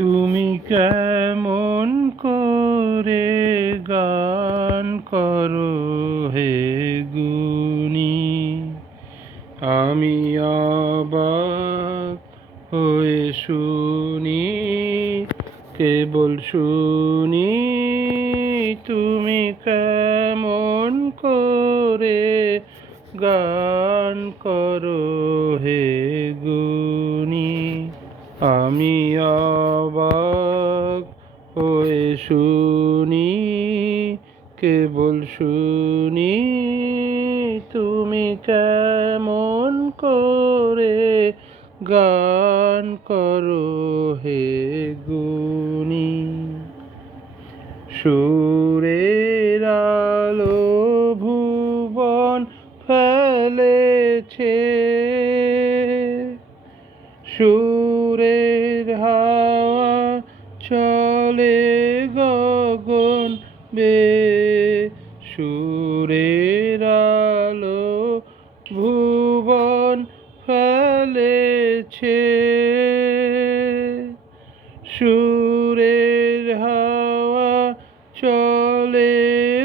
তুমি কেমন করে গান করো হে গুনি আমি অবাক হয়ে শুনি, কেবল শুনি, তুমি কেমন করে গান করো হে গুনি আমি অবাক হয়ে শুনি, কেবল শুনি, তুমি কেমন করে গান করো হে গুনি সুরের আলো ভুবন ফেলেছে সুরের হাওয়া চলে গগন বে। সুরের আলো ভুবন ফেলেছে। সুরের হাওয়া চলে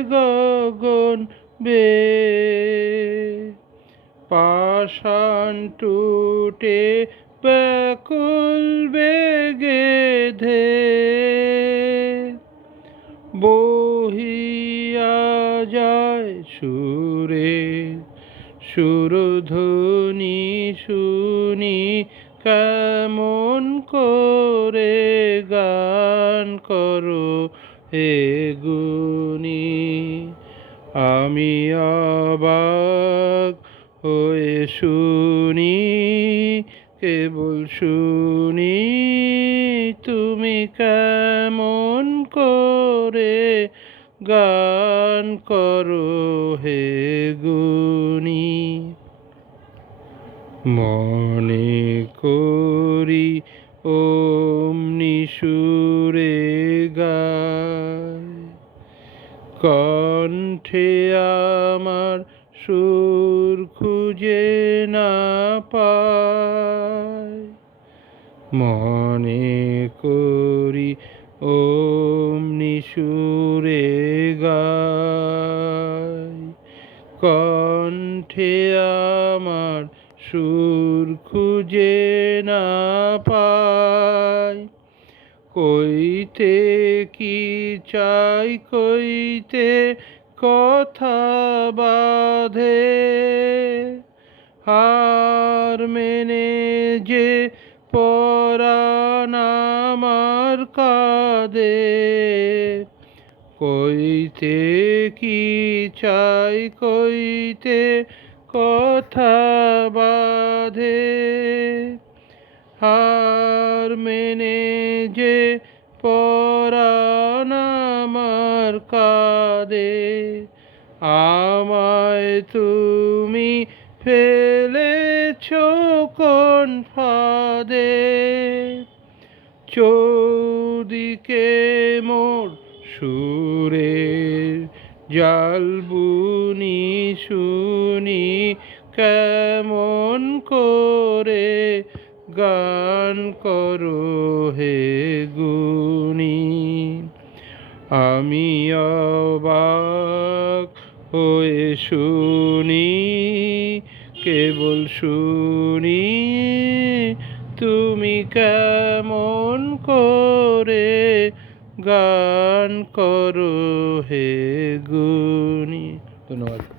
গগন বে। পাষাণ টুটে ব্যাকুল বেগে ধে, বহিয়া যায় সুরে, সুরধ্বনি শুনি কেমন করে গান করো হে গুনি আমি অবাক হয়ে শুনি কেবল শুনি, তুমি কেমন করে গান করো হে গুনি মনে করি ওমনি সুরে গায়, কণ্ঠে আমার সুর খুঁজে না পায়। মনে করি ওমনি সুরে গায়। কণ্ঠে আমার সুর খুঁজে না পায়। কইতে কি চাই, কইতে কথা বাঁধে। হার মেনে যে পরাণ কাঁদে কইতে কি চাই, কইতে কথা বাঁধে। হার মেনে যে পরাণ আমার আমায় তুমি ফেলেছ কোন ফাঁদে? চৌদিকে মোর সুরের জাল বুনি শুনি কেমন করে গান করো হে আমি অবাক হয়ে শুনি কেবল শুনি তুমি কেমন করে গান করো হে গুণী। ধন্যবাদ।